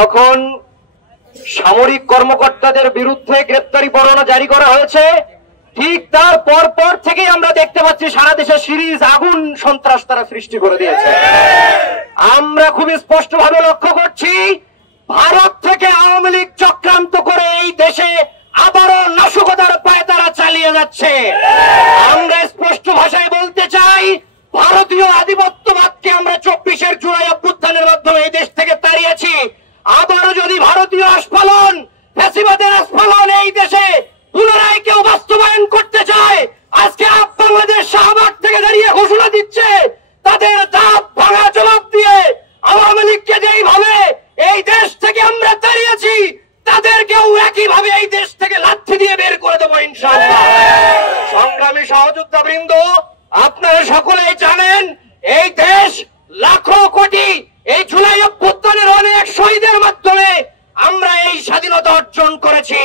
যখন সামরিক কর্মকর্তাদের বিরুদ্ধে গ্রেপ্তারি পরোয়ানা জারি করা হয়েছে, ঠিক তার পর থেকে আমরা দেখতে পাচ্ছি সারা দেশে সিরিজ আগুন সন্ত্রাস তারা সৃষ্টি করে দিয়েছে। আমরা খুব স্পষ্টভাবে লক্ষ্য করছি, ভারত থেকে আওয়ামী লীগ চক্রান্ত করে এই দেশে আবারও নাশকতার পায়তারা চালিয়ে যাচ্ছে। আমরা স্পষ্ট ভাষায় বলতে চাই, ভারতীয় আধিপত্যবাদকে আমরা 24-এর জুলাই অভ্যুত্থানের মাধ্যমে এই দেশ থেকে তাড়িয়েছি। আবারও যদি ভারতীয় আস্ফালন, ফ্যাসিবাদের আস্ফালন এই দেশে পুনরায় কেউ বাস্তবায়ন করতে চায়, আজকে বাংলাদেশ শাহবাগ থেকে দাঁড়িয়ে ঘোষণা দিচ্ছে, তাদের দাঁত ভাঙা জবাব দিয়ে আওয়ামী লীগকে যেইভাবে এই দেশ থেকে আমরা তাড়িয়েছি, তাদেরকেও একইভাবে এই দেশ থেকে লাথি দিয়ে বের করে দেবো ইনশাআল্লাহ। সংগ্রামী সহযোদ্ধাবৃন্দ, আপনারা সকলেই জানেন, এই দেশ লাখো কোটি এই জুলাই অভ্যুত্থানের অনেক শহীদের মাধ্যমে আমরা এই স্বাধীনতা অর্জন করেছি।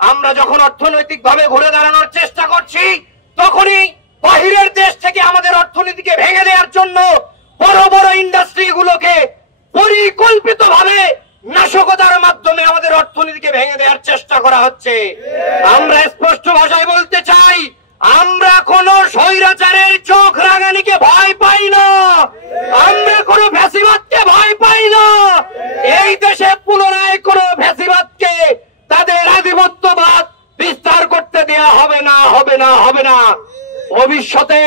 আমরা যখন অর্থনৈতিকভাবে ঘুরে দাঁড়ানোর চেষ্টা করছি, তখনই বাহিরের দেশ থেকে আমাদের অর্থনীতিকে ভেঙে দেওয়ার জন্য বড় বড় ইন্ডাস্ট্রি গুলোকে পরিকল্পিতভাবে নাশকতার মাধ্যমে আমাদের অর্থনীতিকে ভেঙে দেওয়ার চেষ্টা করা হচ্ছে। আমরা স্পষ্ট ভাষায় বলতে চাই, আমরা কোন স্বৈরাচারের চোখ রাঙানিকে ভয় পাই না, আমরা কোন ফ্যাসিবাদকে ভয় পাই না। এই দেশে পুনরায় কোন ফ্যাসিবাদকে তাদের আধিপত্যবাদ বিস্তার করতে দেয়া হবে না, হবে না, হবে না। ভবিষ্যতে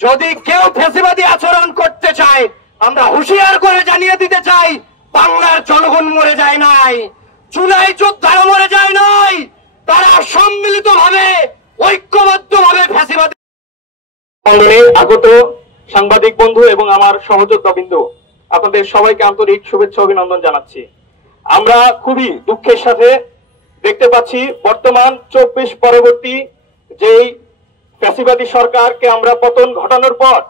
যদি কেউ ফ্যাসিবাদী আচরণ করতে চায়, আমরা হুঁশিয়ার করে জানিয়ে দিতে চাই, বাংলার জনগণ মরে যায় নাই, জুলাই যোদ্ধারা মরে যায় নাই, তারা সম্মিলিত ভাবে ঐক্যবদ্ধ ভাবে ফ্যাসিবাদী। আগত সাংবাদিক বন্ধু এবং আমার সহযোদ্ধাবৃন্দ, আপনাদের সবাইকে আন্তরিক শুভেচ্ছা অভিনন্দন জানাচ্ছি। আমরা খুবই দুঃখের সাথে দেখতে পাচ্ছি, বর্তমান 24 পরবর্তী যেই ফ্যাসিবাদী সরকারকে আমরা পতন ঘটানোর পর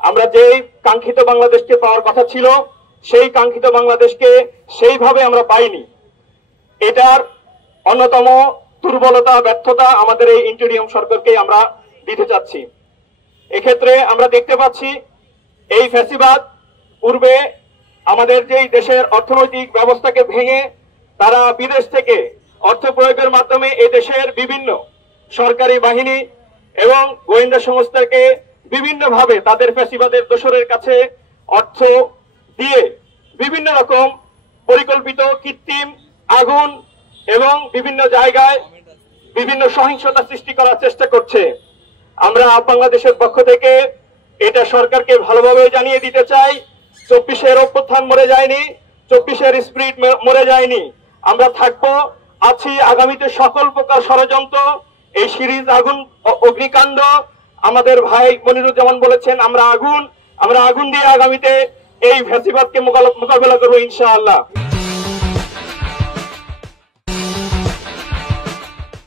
আমরা যেই কাঙ্ক্ষিত বাংলাদেশকে পাওয়ার কথা ছিল, সেই কাঙ্ক্ষিত বাংলাদেশকে সেইভাবে আমরা পাইনি। এটার অন্যতম দুর্বলতা, ব্যর্থতা আমাদের এই ইন্টেরিয়ম সরকারকে আমরা দিতে চাচ্ছি। এক্ষেত্রে আমরা দেখতে পাচ্ছি, এই ফ্যাসিবাদ পূর্বে আমাদের যেই দেশের অর্থনৈতিক ব্যবস্থাকে ভেঙে তারা বিদেশ থেকে অর্থ প্রয়োগের মাধ্যমে এই দেশের বিভিন্ন সরকারি বাহিনী এবং গোয়েন্দা সংস্থাকে বিভিন্নভাবে তাদের ফ্যাসিবাদের দোসরের কাছে অর্থ দিয়ে বিভিন্ন রকম পরিকল্পিত কৃত্রিম আগুন এবং বিভিন্ন জায়গায় বিভিন্ন সহিংসতা সৃষ্টি করার চেষ্টা করছে। আমরা বাংলাদেশের পক্ষ থেকে এটা সরকারকে ভালোভাবে জানিয়ে দিতে চাই, 24-এর অভ্যুত্থান মরে যায়নি, 24-এর স্পিরিট মরে যায়নি। আমরা থাকবো, আছি। আগামীতে সকল প্রকার ষড়যন্ত্র, এই সিরিজ আগুন অগ্নিকাণ্ড, আমাদের ভাই মনিরুজ্জামান বলেছেন, আমরা আগুন দিয়ে আগামীতে এই ফ্যাসিবাদকে মোকাবেলা করবো ইনশাআল্লাহ।